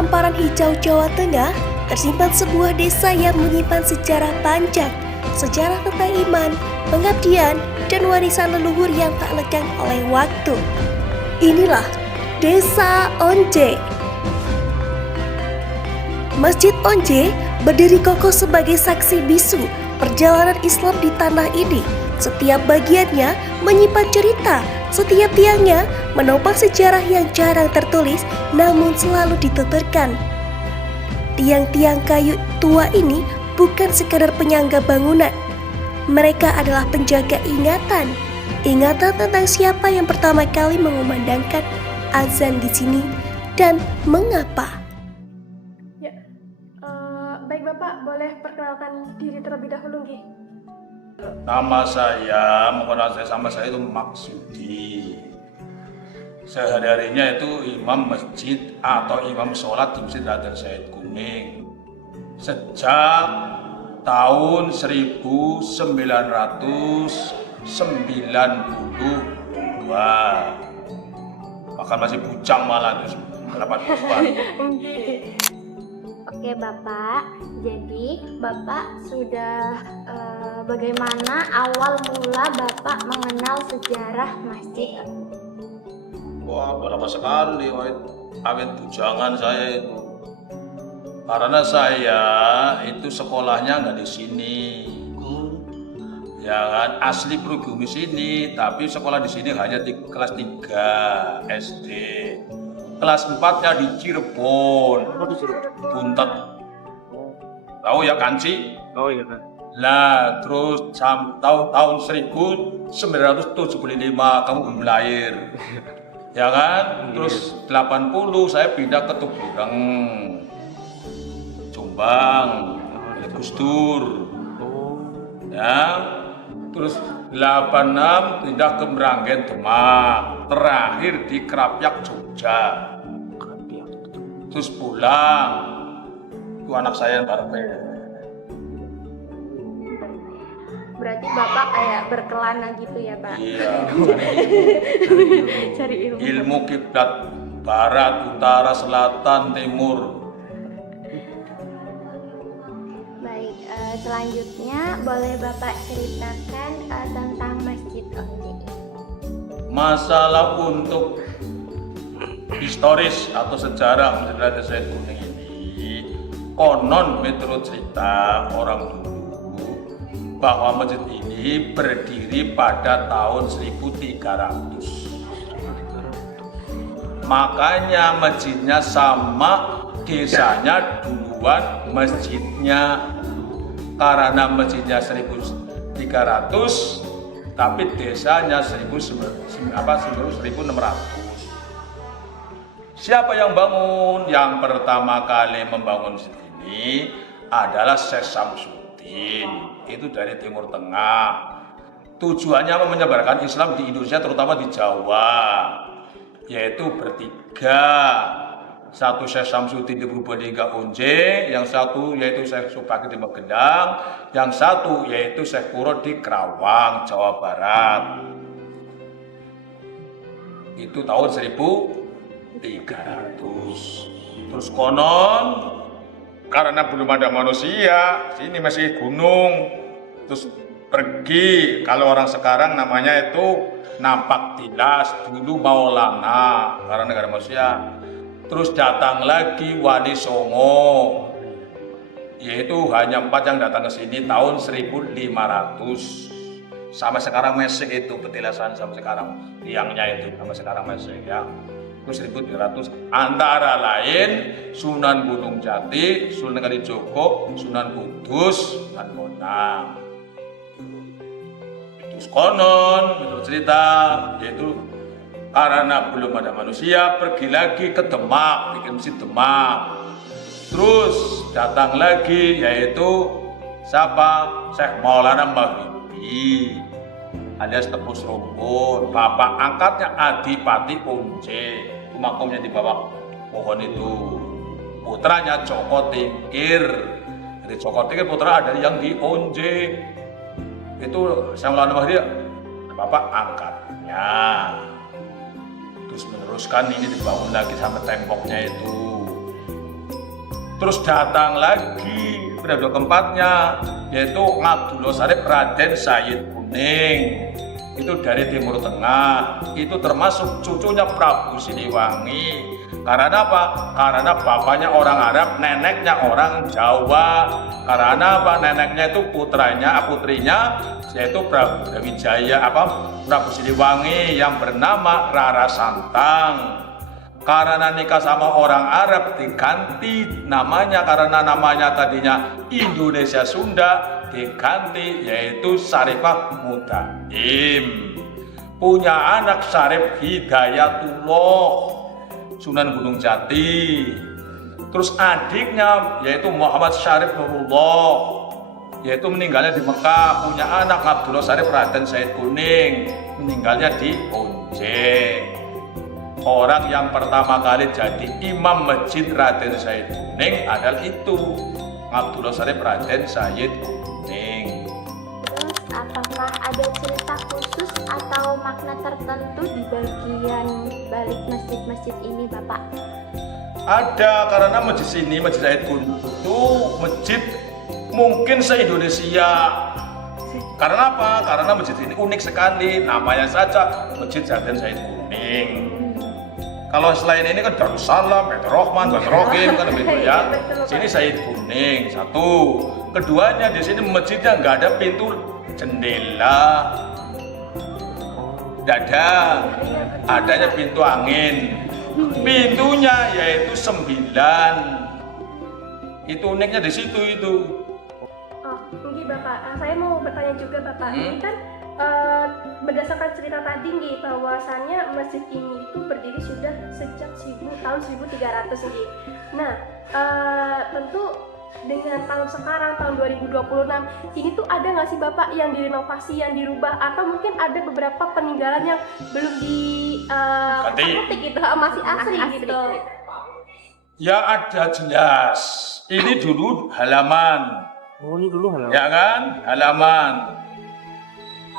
hamparan hijau Jawa Tengah tersimpan sebuah desa yang menyimpan sejarah panjang, sejarah tentang iman, pengabdian, dan warisan leluhur yang tak lekang oleh waktu. Inilah Desa Onje. Masjid Onje berdiri kokoh sebagai saksi bisu perjalanan Islam di tanah ini. Setiap bagiannya menyimpan cerita, setiap tiangnya menopang sejarah yang jarang tertulis namun selalu dituturkan. Tiang-tiang kayu tua ini bukan sekadar penyangga bangunan. Mereka adalah penjaga ingatan tentang siapa yang pertama kali mengumandangkan azan di sini dan mengapa. Ya, baik Bapak, boleh perkenalkan diri terlebih dahulu, nggih? Nama saya, mengenal saya sama saya itu Maksudi. Sehari-harinya itu imam masjid atau imam sholat di Masjid Raden Said Kuning. Sejak tahun 1992. Bahkan masih bujang malah itu 80-an. Oke Bapak, jadi Bapak sudah bagaimana awal mula Bapak mengenal sejarah masjid? Wah, berapa sekali awet bujangan saya itu. Karena saya itu sekolahnya nggak di sini. Ya kan, asli pribumi sini, tapi sekolah di sini hanya di kelas 3 SD. Kelas 4-nya di Cirebon. Buntet. Tahu ya Kanci? Oh iya kan. Lah, terus tahun 1975 kamu belum lahir. Ya kan? Terus 80 saya pindah ke Tubureng, Jombang, Gus Dur. Ya. Terus 86 pindah ke Meranggen Demak, terakhir di Krapyak Jogja. Terus pulang, itu anak saya yang bareng. Berarti Bapak kayak berkelana gitu ya Pak? Iya. Cari ilmu. Ilmu kiblat barat, utara, selatan, timur. Baik, selanjutnya boleh Bapak ceritakan tentang Masjid Onje. Masalah untuk historis atau sejarah Masjid Raden Said Kuning ini, konon menurut cerita orang dulu bahwa masjid ini berdiri pada tahun 1300. Makanya masjidnya sama, desanya duluan masjidnya. Karena masjidnya 1300, tapi desanya 1600. Siapa yang bangun? Yang pertama kali membangun masjid ini adalah Syekh Samsudin. Itu dari Timur Tengah. Tujuannya menyebarkan Islam di Indonesia, terutama di Jawa, yaitu bertiga. Satu Syekh Samsudin di Purbalingga Onje, yang satu yaitu Syekh Subakir di Magelang, yang satu yaitu Syekh Puro di Kerawang, Jawa Barat. Itu tahun 1300. Terus konon karena belum ada manusia, sini masih gunung. Terus pergi, kalau orang sekarang namanya itu Nampak Tilas, dulu Maulana, karena negara manusia. Terus datang lagi Wali Songo, yaitu hanya 4 yang datang ke sini tahun 1500. Sampai sekarang masih itu petilasan, sampai sekarang tiangnya itu sampai sekarang masih ya. Terus 1300 antara lain Sunan Gunung Jati, Sunan Kalijogo, Sunan Kudus, dan Bonang. Itu konon menurut cerita, yaitu karena belum ada manusia, pergi lagi ke Demak, bikin masjid Demak. Terus datang lagi yaitu siapa? Syekh Maulana Maghribi alias Tepus Rumpun, bapak angkatnya Adipati Onje, makamnya di bawah pohon itu. Putranya Joko Tingkir, dari Joko Tingkir putra ada yang di Onje. Itu Syekh Maulana Maghribi, bapak angkatnya. Terus meneruskan ini dibangun lagi sampai temboknya itu. Terus datang lagi periode keempatnya, yaitu Abdullah Syarif Raden Said Kuning. Itu dari Timur Tengah, itu termasuk cucunya Prabu Siliwangi. Karena apa? Karena bapaknya orang Arab, neneknya orang Jawa. Karena apa? Neneknya itu putrinya yaitu Prabu Wijaya Prabu Siliwangi yang bernama Rara Santang. Karena nikah sama orang Arab diganti namanya, karena namanya tadinya Indonesia Sunda, diganti yaitu Syarifah Mutaim. Punya anak Syarif Hidayatullah Sunan Gunung Jati. Terus adiknya yaitu Muhammad Syarif Nurullah, yaitu meninggalnya di Mekah. Punya anak Abdullah Syarif Raden Said Kuning, meninggalnya di Onje. Orang yang pertama kali jadi imam masjid Raden Said Kuning adalah itu Abdullah Syarif Raden Said Kuning. Terus apakah ada cerita khusus atau makna tertentu di bagian balik masjid-masjid ini, Bapak? Ada, karena masjid ini, Masjid Said Kuning itu masjid mungkin se-Indonesia. Karena apa? Karena masjid ini unik sekali, namanya saja Masjid Raden Said Kuning. Kalau selain ini kan Darussalam, Baitur Rahman, Baitur Rahim kan begitu ya. Sini Said Kuning satu. Keduanya di sini masjidnya nggak ada pintu jendela, tidak ada. Adanya pintu angin. Pintunya yaitu 9. Itu uniknya di situ itu. Oh, mungkin Bapak, saya mau bertanya juga Bapak. Ini kan berdasarkan cerita tadi nih, bahwasannya masjid ini itu berdiri sudah sejak tahun 1300 nih. Nah, tentu dengan tahun sekarang tahun 2026 ini tuh ada nggak sih Bapak yang direnovasi, yang dirubah, atau mungkin ada beberapa peninggalan yang belum di gitu, masih asli gitu? Ya ada jelas. Ini dulu halaman. Oh, ini dulu halaman. Ya kan? Halaman.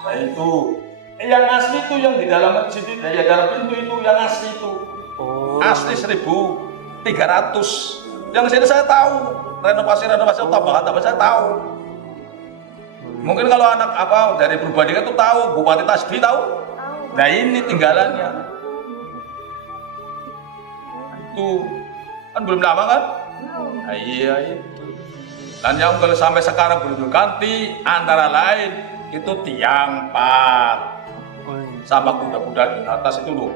Nah itu. Yang asli itu yang di dalam masjid itu, ya dalam pintu itu yang asli itu. Oh. Asli 1300. Yang sini saya tahu. Renovasi tambahan saya tahu. Mungkin kalau anak dari Purbalingga itu tahu, Bupati Tasbih tahu. Nah ini tinggalannya. Itu kan belum lama kan? Nah, iya itu. Dan yang kalau sampai sekarang belum diganti antara lain itu tiang pat sama kuda-kuda di atas itu loh,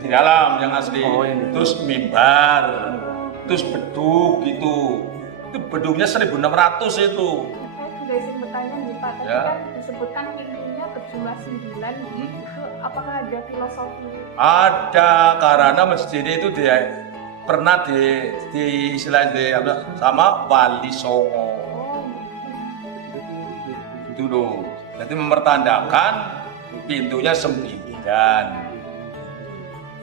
di dalam yang asli. Terus mimbar, terus beduk gitu. Itu beduknya 1600 itu. Saya juga izin bertanya nih Pak, tadi Ya. kan disebutkan pintunya berjumlah 9. Itu apakah ada filosofi? Ada, karena masjid itu dia pernah di sama Wali Songo. Itu loh. Jadi mempertandakan pintunya 9.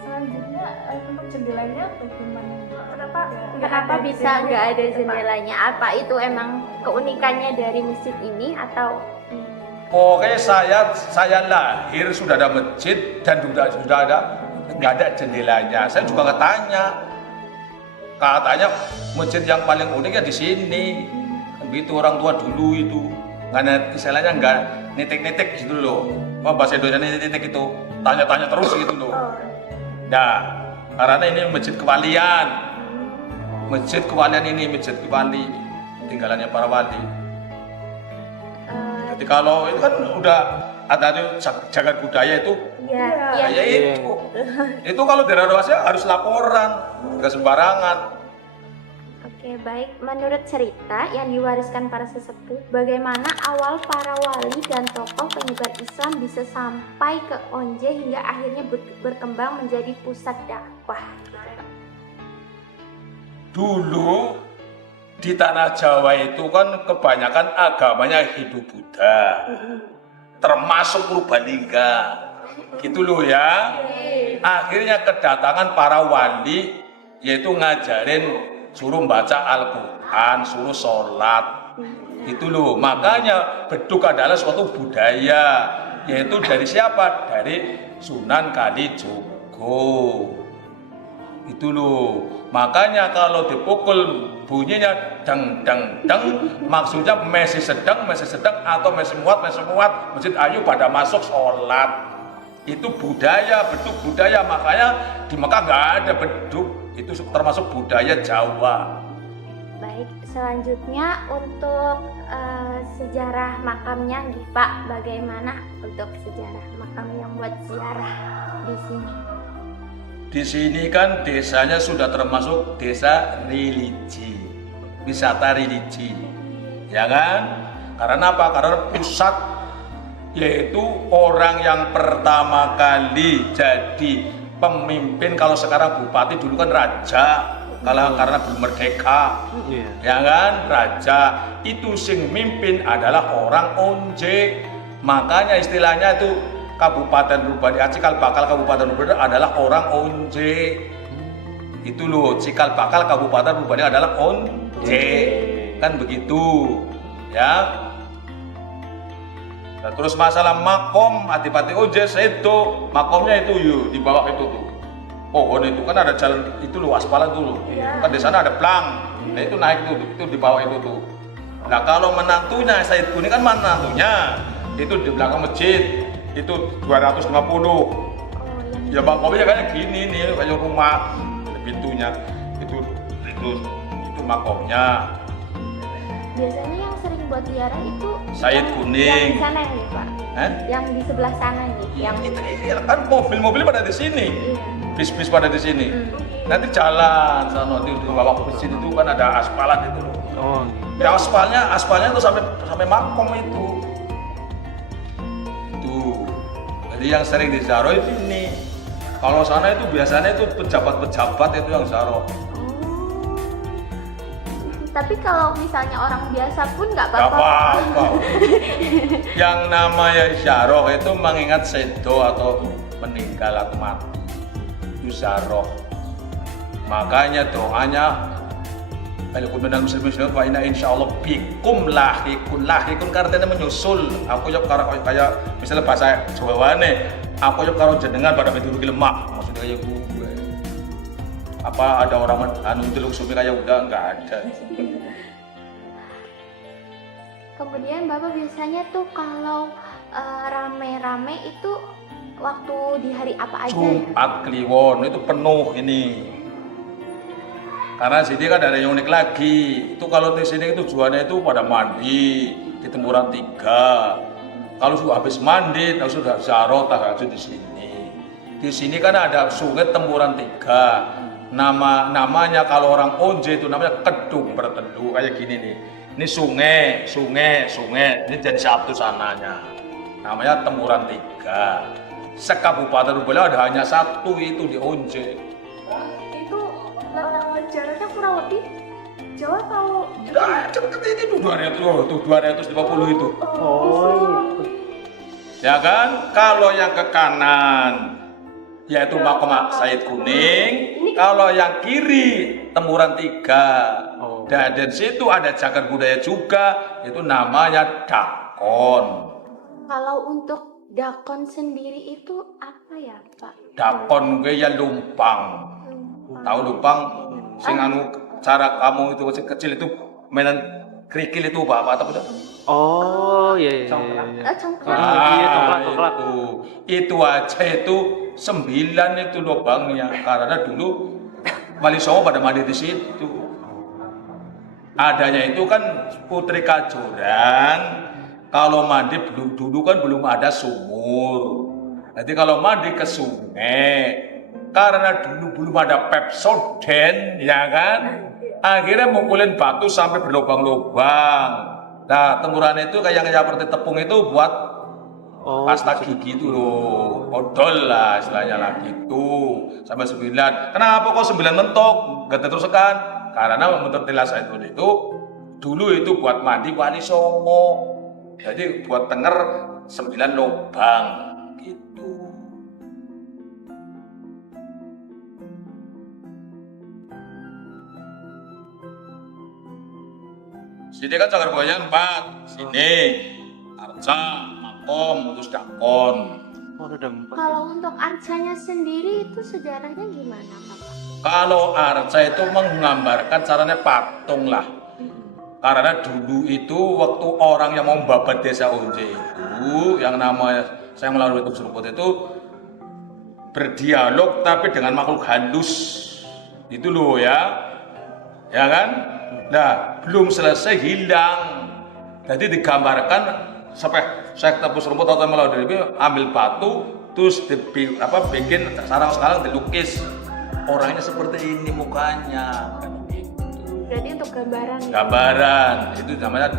Selanjutnya untuk jendelanya bagaimana? Kenapa bisa nggak ada jendelanya? Apa itu emang keunikannya dari masjid ini atau? Pokoknya saya lahir sudah ada masjid dan sudah ada nggak ada jendelanya. Saya juga nggak tanya. Katanya masjid yang paling unik ya di sini. Begitu orang tua dulu itu. Karena istilahnya nggak nitik-nitik gitu loh. Bahasa Indonesia nitik-nitik itu tanya-tanya terus gitu loh. Nah, karena ini masjid kewalian. Masjid kewalian ini masjid kewali tinggalannya para wali. Jadi kalau itu kan udah ada jagat budaya itu. Ya. Ya itu. Itu kalau direnovasi harus laporan, nggak sembarangan. Oke, baik. Menurut cerita yang diwariskan para sesepuh, bagaimana awal para wali dan tokoh penyebar Islam bisa sampai ke Onje hingga akhirnya berkembang menjadi pusat dakwah? Dulu di tanah Jawa itu kan kebanyakan agamanya Hindu-Buddha, termasuk Purbalingga, gitu loh ya. Akhirnya kedatangan para wali, yaitu ngajarin suruh baca Al-Quran, suruh sholat, itu loh. Makanya beduk adalah suatu budaya, yaitu dari siapa? Dari Sunan Kalijogo. Itu loh. Makanya kalau dipukul bunyinya deng deng deng, maksudnya masih sedang atau masih muat, masjid ayo pada masuk sholat. Itu budaya, beduk budaya. Makanya di Mekah nggak ada beduk. Itu termasuk budaya Jawa. Baik, selanjutnya untuk sejarah makamnya nih Pak, bagaimana untuk sejarah makam yang buat ziarah di sini? Di sini kan desanya sudah termasuk desa religi, wisata religi, ya kan? Karena apa? Karena pusat, yaitu orang yang pertama kali jadi pemimpin. Kalau sekarang bupati, dulu kan raja, karena belum merdeka, ya kan? Raja itu sing mimpin adalah orang Onje. Makanya istilahnya itu Kabupaten Lubani, cikal bakal Kabupaten Lubani adalah orang Onje. Itu loh, cikal bakal Kabupaten Lubani adalah Onje. Kan begitu, ya. Nah, terus masalah makom Adipati Onje Sedo, makomnya itu yuk di bawah itu tuh. Pohon itu kan ada jalan itu loh, aspalan dulu. Kan di sana ada plang. Nah, itu naik itu di bawah itu tuh. Nah, kalau menantunya Said Kuning kan menantunya itu di belakang masjid. Itu 250. Ya makomnya kayak gini nih, kayak rumah, pintunya itu makomnya. Biasanya yang sering buat ziarah itu Said Kuning. yang di sana nih Pak, yang di sebelah sana nih, yang Itu kan mobil pada di sini, iya. bis pada di sini. Nanti jalan sana di bawah masjid itu kan ada aspalan itu loh. Oh, Ya aspalnya itu sampai makom itu. Jadi yang sering diziarah itu ini. Kalau sana itu biasanya itu pejabat-pejabat itu yang ziarah. Tapi kalau misalnya orang biasa pun nggak Gak apa-apa. apa-apa. Yang namanya ziarah itu mengingat sedo atau meninggal atau mati. Itu ziarah. Makanya doanya Alaikum minal muslimin wa inna insyaallah bikum lahikun artinya menyusul. Aku yuk karo kayak misalnya bahasa Jawane, aku yuk karo jenengan pada miturut lemak, maksudnya kayak gue. Apa ada orang anu delok suami kayak udah enggak ada. Kemudian Bapak biasanya tuh kalau rame-rame itu waktu di hari apa aja ya? Jumat Kliwon itu penuh ini. Karena sini kan ada yang unik lagi. Itu kalau di sini tujuannya itu pada mandi di Temburan 3. Kalau sudah habis mandi, sudah ziarah tahajud di sini. Di sini kan ada sungai Temburan 3. Namanya kalau orang Onje itu namanya Kedung Berteduh kayak gini nih. Ini sungai. Ini jadi satu sananya. Namanya Temburan 3. Sekabupaten Lubani ada hanya satu itu di Onje. Itu jaraknya kurang lebih jauh atau Nah, deket ini tuh 250 itu. oh, Ya kan? Kalau yang ke kanan yaitu makam Said Kuning, kalau yang kiri Temburan 3. Oh. Dan di situ ada cagar budaya juga, itu namanya Dakon. Kalau untuk dakon sendiri itu apa ya Pak? Dakon gue ya lumpang. Tahu lumpang? Sing anu cara kamu itu masih kecil itu mainan kerikil itu apa atau tidak? oh, iya. Congklak. Iya, congklak. Itu aja itu 9 itu lubangnya karena dulu Wali Songo pada mandi di situ. Adanya itu kan Putri Kajoran. Kalau mandi dulu kan belum ada sumur. Jadi kalau mandi ke sungai karena dulu belum ada Pepsodent, ya kan? Akhirnya mukulin batu sampai berlubang-lubang. Nah, temburan itu kayak seperti tepung itu buat pasta gigi itu loh, odol lah istilahnya lah gitu. Sampai 9. Kenapa kok 9 mentok? Gak diteruskan. Karena menurut Tila Said itu dulu itu buat mandi Wali Songo. Jadi buat tenger 9 lubang gitu. Sini kan cagar budaya 4. Sini Arca, Makom, terus Dakon. Oh, udah 4. Kalau untuk arcanya sendiri itu sejarahnya gimana Bapak? Kalau arca itu menggambarkan caranya patung lah. Karena dulu itu waktu orang yang mau membabat desa Onje itu, yang namanya saya melalui YouTube seruput itu berdialog tapi dengan makhluk halus. Itu loh ya kan? Nah, belum selesai hilang. Jadi digambarkan sampai saya tebus rumput atau melalui itu ambil batu terus bikin sekarang dilukis orangnya seperti ini mukanya. Berarti untuk gambaran. Gambaran itu namanya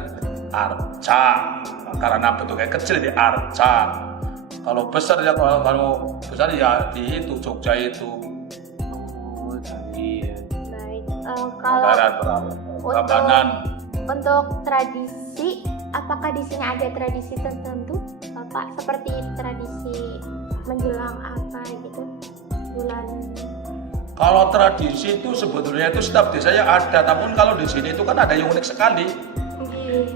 arca karena bentuknya kecil di arca. Kalau besar ya kalau besar ya di itu Jogja itu. Oh, iya. Baik. Kalau Gambaran. untuk tradisi, apakah di sini ada tradisi tertentu, Bapak? Seperti tradisi menjelang apa gitu, bulan? Kalau tradisi itu sebetulnya itu setiap desanya ada, tapi kalau di sini itu kan ada yang unik sekali.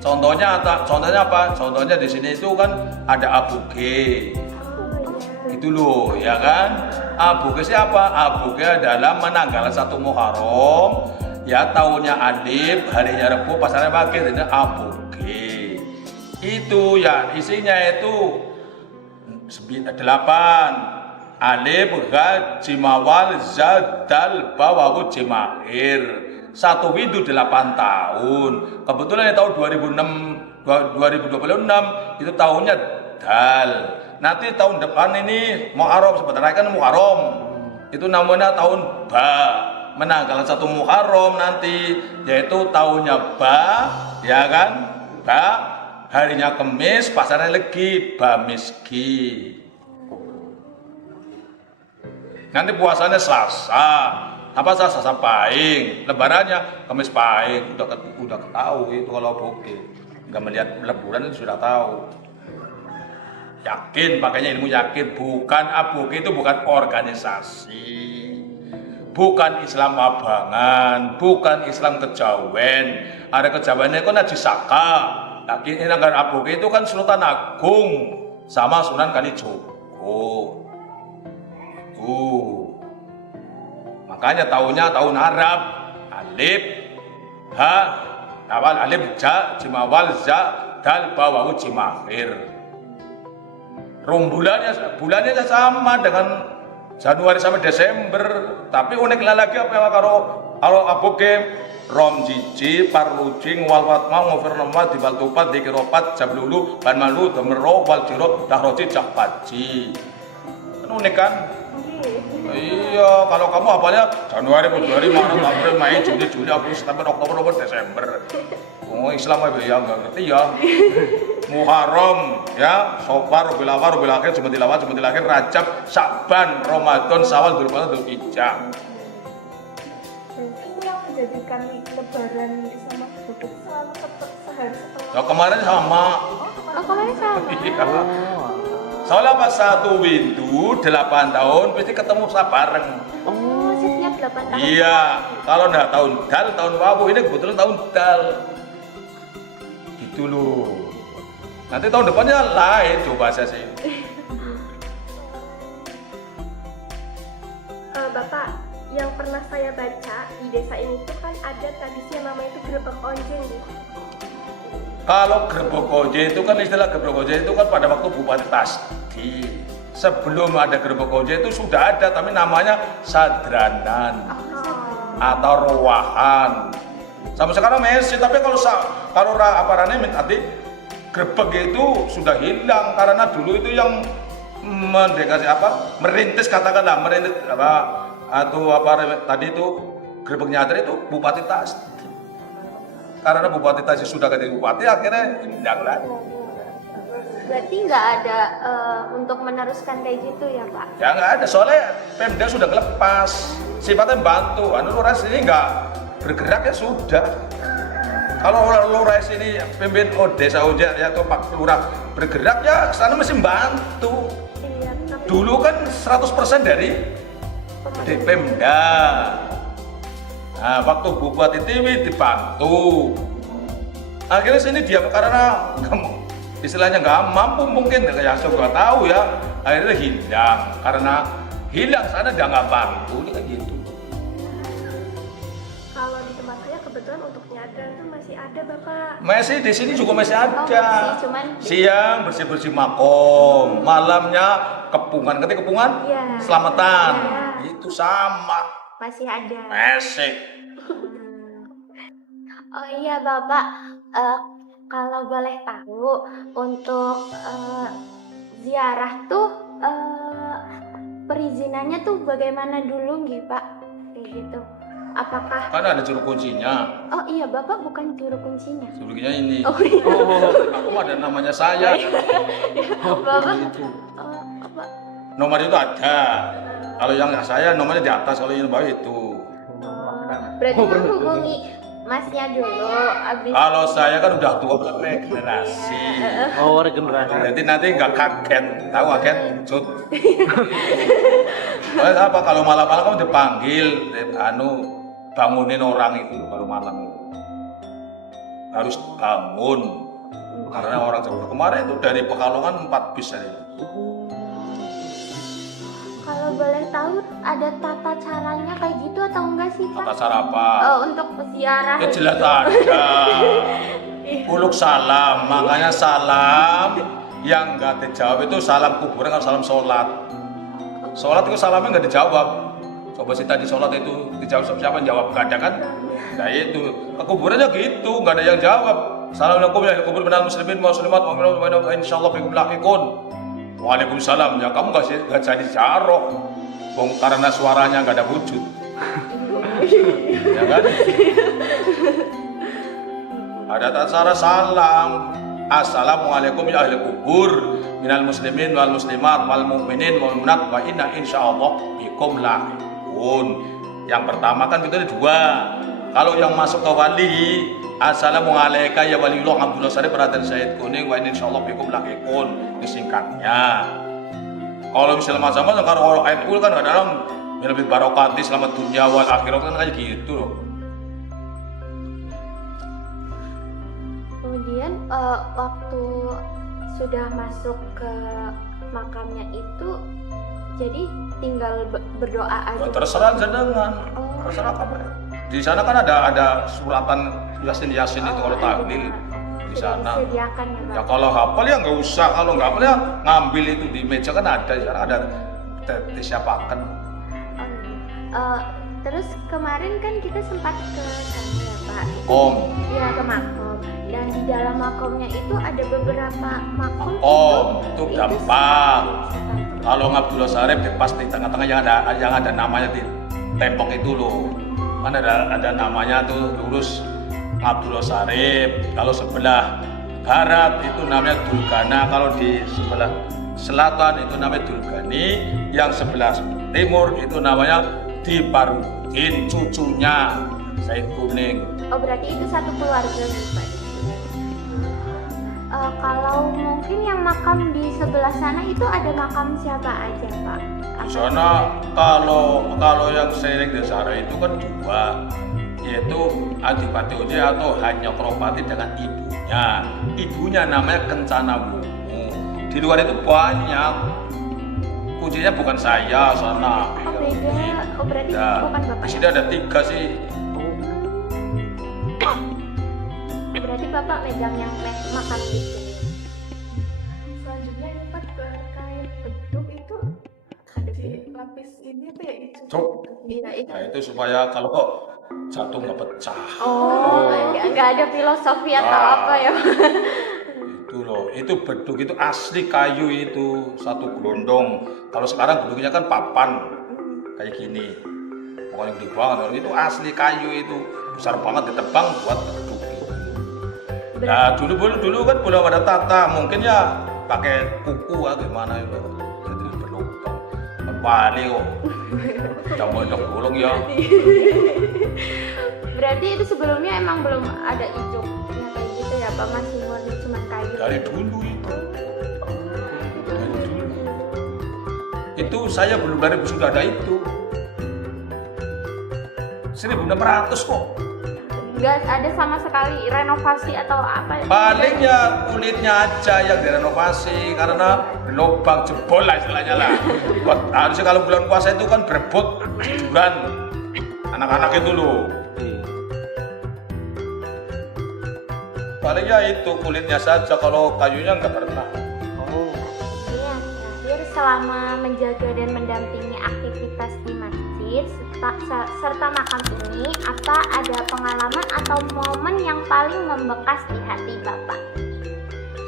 Contohnya apa? Contohnya di sini itu kan ada abuge. Itu loh, ya kan? Abuge siapa? Abuge adalah menanggal 1 Muharram, ya tahunnya Alif, harinya Rebu, pasarnya Pagi, ini abuge. Itu ya isinya itu 8. Alif, Gha, Jimawal, Zadal, Bawahu, Jimair. 1 windu 8 tahun. Kebetulan tahun 2026 itu tahunnya Dal. Nanti tahun depan ini Muharram, sebentar kan Muharram. Itu namanya tahun Ba. Menanggal 1 Muharram nanti, yaitu tahunnya Ba, ya kan? Ba, harinya Kemis, pasarnya Legi, Bamiski. Nanti puasanya Selasa, apa Selasa Pahing, lebarannya Kamis Pahing, udah ketahui itu kalau bukti, nggak melihat leburan itu sudah tahu. Yakin, makanya ilmu yakin, bukan abuge itu bukan organisasi, bukan Islam abangan, bukan Islam kejawen. Ada kejawennya kan Haji Saka, yakin ini agar abuge itu kan Sultan Agung sama Sunan Kalijogo. Makanya tahunnya tahun Arab, Alif, Ha, awal Alif, Ja, Jimawal, Za, Dal, Bawahu, Jimair. Bulannya sama dengan Januari sampai Desember, tapi uniknya lagi apa yang kalau abuge Rom Jiji, Parluji, Walwatma, Ngofirnama, Dibaltupat, Dikiropat, Jablulu, Banmalu, Demero, Waljiro, Dahroji, Jakpaji. Kan unik kan? Iya, kalau kamu apanya Januari, Februari, Maret, April, Mei, Juni, Juli, Agustus, September, Oktober, November, Desember. Oh, Islam ya nggak ngerti ya. Muharram, ya, Sofar, Rabiul Awal, Rabiul Akhir, Jumadil Awal, Jumadil Akhir, Rajab, Sya'ban, Ramadan, Syawal, Dzulqa'dah, Dzulhijjah. Itu yang menjadikan lebaran sama duduk selalu sehari setelah. Ya kemarin sama. Oh, kemarin sama. Iya. Soalnya pas 1 windu 8 tahun pasti ketemu bareng. Oh, setiap 8 tahun. Iya, kalau enggak tahun Dal, tahun Wawu, ini kebetulan tahun Dal. Gitu loh. Nanti tahun depannya lain coba saya sih. Bapak, yang pernah saya baca di desa ini tuh kan ada tradisi yang namanya itu Grebek Onjeng nih. Kalau Grebek Onjeng itu kan istilah Grebek Onjeng itu kan pada waktu Bupati Tasdi. Sebelum ada Grebek Onjeng itu sudah ada, tapi namanya Sadranan atau Rowahan. Sampai sekarang masih, tapi kalau tadi Grebek itu sudah hilang karena dulu itu yang merintis tadi itu Grebeknya ada itu Bupati Tasdi. Karena Bupati Tasdi sudah ganti bupati, akhirnya hilang lagi. Berarti nggak ada untuk meneruskan kayak gitu ya, Pak? Ya nggak ada, soalnya Pemda sudah ngelepas, sifatnya bantu. Lurah ini nggak bergerak ya sudah. Kalau lurah ini pimpin desa Onjek ya atau Pak Lurah bergerak ya sana mesti bantu. Iya, tapi Dulu kan 100% dari Pemda. Nah, waktu Bupati Tiwi dibantu. Akhirnya sini diam karena istilahnya nggak mampu mungkin, ya saya nggak tahu ya. Akhirnya hilang karena hilang sana dia nggak bantu, ini kayak gitu. kebetulan untuk nyadar tuh masih ada Bapak. Masih di sini juga masih Oh, ada. masih, cuman Siang bersih-bersih makom, malamnya kepungan, ketik kepungan, Iya. selamatan. Iya. Itu sama. masih ada. Masih. Oh iya Bapak, kalau boleh tahu untuk ziarah tuh perizinannya tuh bagaimana dulu nggih Pak? Kayak gitu. Apakah Kan ada juru kuncinya. Oh iya Bapak bukan juru kuncinya. Juru kuncinya ini. Oh iya. Aku ada namanya saya. Bapak Gitu. apa? Nomor itu ada. Kalau yang saya nomornya di atas, kalau yang di bawah itu. Berarti menghubungi Masnya dulu abis Kalau saya kan udah tua regenerasi. Oh, regenerasi. Jadi nanti nggak kaget, tahu kaget? Cut. Soalnya apa? Kalau malam-malam kamu dipanggil, bangunin orang itu kalau malam harus bangun. Karena orang Jawa kemarin itu dari Pekalongan 4 bis aja. Kalau boleh tahu ada tata caranya kayak gitu atau enggak sih Tata Pak? cara apa? Untuk ziarah. Ya jelas ada. Uluk salam, makanya salam yang nggak dijawab itu salam kuburan atau salam sholat. Sholat itu salamnya nggak dijawab. Coba sih tadi sholat itu dijawab siapa yang jawab? Nggak ada kan? Nah itu ke kuburannya gitu, nggak ada yang jawab. Assalamualaikum ya kubur minal muslimin muslimat wa minal insyaallah bikum lahiqun. Waalaikumsalam. Ya kamu nggak jadi jaroh, karena suaranya nggak ada wujud. Ya kan? Ada cara salam. Assalamualaikum ya ahli kubur minal muslimin wal muslimat wal mu'minin wal mu'minat wa inna insyaallah bikum lahiqun. Yang pertama kan itu ada 2. Kalau yang masuk ke wali, assalamualaikum ya waliullah Abdullah Sarif Raden Said Kuning wa inna insyaallah bikum lahiqun. Disingkatnya. Kalau misalnya macam-macam kalau orang NU kan kadang-kadang lebih barokati selamat dunia wal akhirat kan kayak gitu loh. Kemudian waktu sudah masuk ke makamnya itu jadi tinggal berdoa aja. Ya, terserah jenengan. Oh. Terserah kamu. Di sana kan ada suratan Yasin itu kalau tahlil di sana. Disediakan ya Ya Pak. kalau hafal ya nggak usah, kalau nggak hafal ya ngambil itu di meja kan ada di sana ada disiapakan. Terus kemarin kan kita sempat ke sana ya Pak. Om. Iya ke makom. Dan di dalam makomnya itu ada beberapa makom. Om itu itu gampang. seperti apa? Kalau Abdullah Sarif pas di tengah-tengah yang ada namanya di tembok itu loh. Kan ada namanya tuh lurus Abdullah Sarif. Kalau sebelah barat itu namanya Dulgana, kalau di sebelah selatan itu namanya Dulgani, yang sebelah timur itu namanya Diparudin, cucunya Said Kuning. Oh berarti itu satu keluarga nih Pak. Kalau mungkin yang makam di sebelah sana itu ada makam siapa aja Pak? Di sana kalau yang sering di sana itu kan 2, yaitu Adipati Oje atau hanya Kropati dengan ibunya. Ibunya namanya Kencana Wungu. Di luar itu banyak. Kuncinya bukan saya sana. Oh beda. Oh berarti Ya, bukan Bapak. di sini ya? ada 3 sih. Berarti Bapak megang yang makam di sini. Selanjutnya ini Pak terkait beduk itu ada di lapis ini apa ya itu? Cuk. Iya itu. Nah, itu supaya kalau kok jatuh nggak pecah. Oh, nggak ada filosofi atau Ah. apa ya? Itu loh, itu beduk itu asli kayu itu, satu gelondong. Kalau sekarang beduknya kan papan kayak gini. Pokoknya gede banget, itu asli kayu itu, besar banget ditebang buat beduk itu. Nah dulu kan belum ada tata, mungkin ya pakai kuku atau gimana itu, jadi berlubang. Kembali kok, udah mondok gulung ya. Berarti itu sebelumnya emang belum ada ijoknya kayak gitu ya Pak, masih murni cuma kayu. Dari dulu itu. Dari dulu. Itu saya belum dari sudah ada itu. 1600 kok. Nggak ada sama sekali renovasi atau apa ya? Paling ya kulitnya aja yang direnovasi karena lubang jebol lah istilahnya lah. Harusnya kalau bulan puasa itu kan berebut hiburan anak-anak itu loh. Paling ya itu kulitnya saja, kalau kayunya nggak pernah. Oh, Yang terakhir, selama menjaga dan mendampingi aktivitas di masjid serta makam ini, apa ada pengalaman atau momen yang paling membekas di hati Bapak?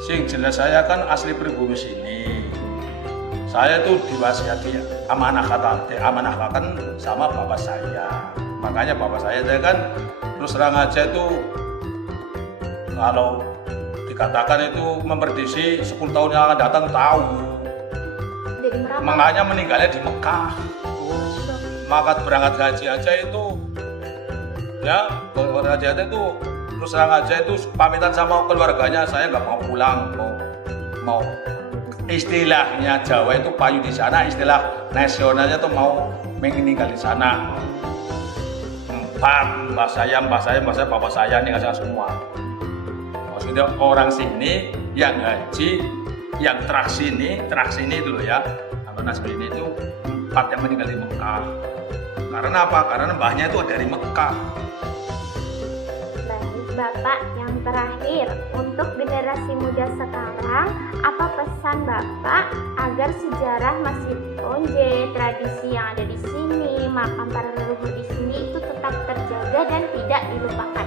Sing jelas saya kan asli pribumi sini. Saya tuh diwasiati amanahkan sama bapak saya. Makanya bapak saya kan terus terang aja itu kalau dikatakan itu memprediksi 10 tahun yang akan datang tahu. Dari Merapen. Makanya meninggalnya di Mekah. Maka berangkat haji aja itu, ya berangkat haji aja itu terus terang aja itu pamitan sama keluarganya, saya nggak mau pulang, mau istilahnya Jawa itu payu di sana, istilah nasionalnya tuh mau meninggal di sana. Mbah saya, bapak saya nih nggak semua. Maksudnya orang sini yang haji, yang terak sini dulu ya, atau nasib ini itu 4 yang meninggal di Mekah. Karena apa? Karena mbahnya itu dari Mekah. Baik Bapak, yang terakhir, untuk generasi muda sekarang, apa pesan Bapak agar sejarah Masjid Onje, tradisi yang ada di sini, makam para leluhur di sini itu tetap terjaga dan tidak dilupakan?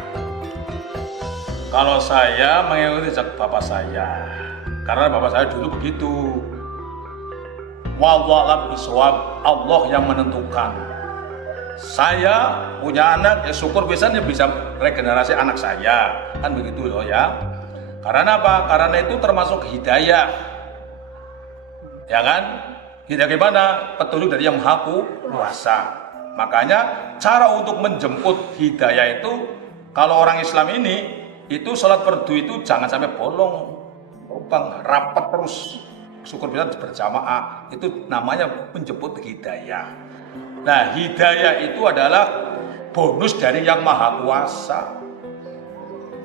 Kalau saya mengikuti jejak bapak saya, karena bapak saya dulu begitu. Wallahu bisawab, Allah yang menentukan. Saya punya anak, ya syukur bisa regenerasi anak saya, kan begitu loh ya. Karena apa? Karena itu termasuk hidayah, ya kan? Hidayah gimana? Petunjuk dari Yang Maha Kuasa. Makanya cara untuk menjemput hidayah itu, kalau orang Islam ini itu sholat fardu itu jangan sampai bolong, lubang, rapat terus. Syukur bisa berjamaah, itu namanya menjemput hidayah. Nah, hidayah itu adalah bonus dari Yang Maha Kuasa.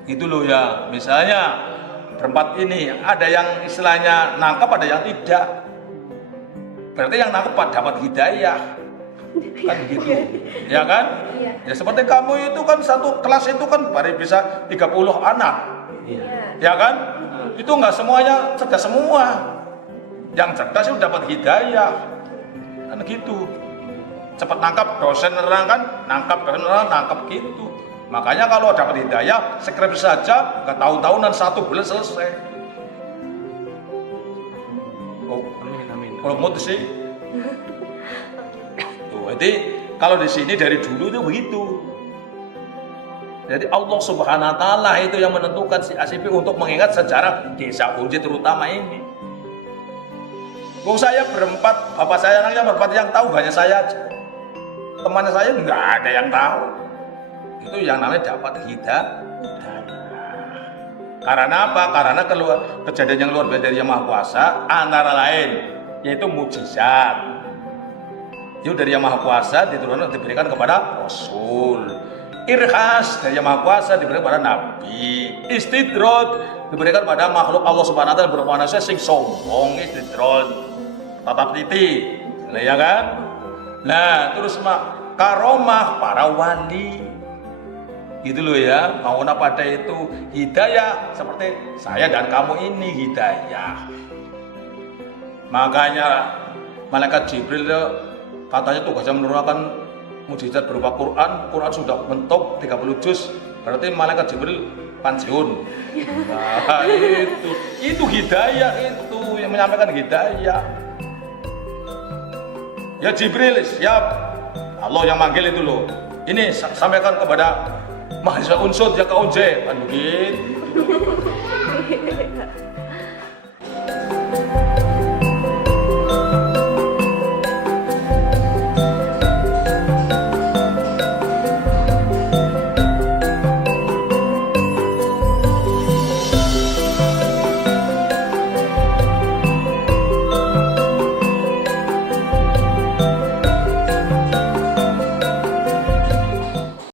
Itu loh ya. Misalnya berempat ini ada yang istilahnya nangkep, ada yang tidak. Berarti yang nangkep dapat hidayah. Kan begitu. Ya kan? Ya seperti kamu itu kan satu kelas itu kan baru bisa 30 anak. Ya kan? Itu enggak semuanya cerdas semua. Yang cerdas itu dapat hidayah. Kan gitu. Cepat nangkap dosen nerang kan, nangkap gitu. Makanya kalau dapat hidayah, skripsi saja nggak tahu-tahunan 1 bulan selesai. Oh, amin. kalau mau sih. Tuh, jadi kalau di sini dari dulu itu begitu. Jadi Allah Subhanahu Wa Taala itu yang menentukan si ACP untuk mengingat sejarah desa Onje terutama ini. Saya berempat, bapak saya anaknya berempat, yang tahu hanya saya aja. Temannya saya nggak ada yang tahu. Itu yang namanya dapat hidayah. Karena apa? Karena kejadian yang luar biasa dari Yang Maha Kuasa, antara lain yaitu mukjizat. Itu dari Yang Maha Kuasa diturunkan diberikan kepada Rasul. Irhas dari Yang Maha Kuasa diberikan kepada Nabi. Istidrod diberikan pada makhluk Allah Subhanahu Wa Taala bermanusia sing sombong. Istidrod tatap titi, ya kan? Nah, terus karomah para wali, gitu loh ya. Mau pada itu hidayah seperti saya dan kamu ini hidayah. Makanya malaikat Jibril katanya tugasnya menurunkan mukjizat berupa Quran. Quran sudah mentok 30 juz, berarti malaikat Jibril pensiun. Nah, itu hidayah, itu yang menyampaikan hidayah. Ya Jibril, siap. Allah yang manggil itu loh. Ini sampaikan kepada mahasiswa unsur yang ke Onje, kan begitu.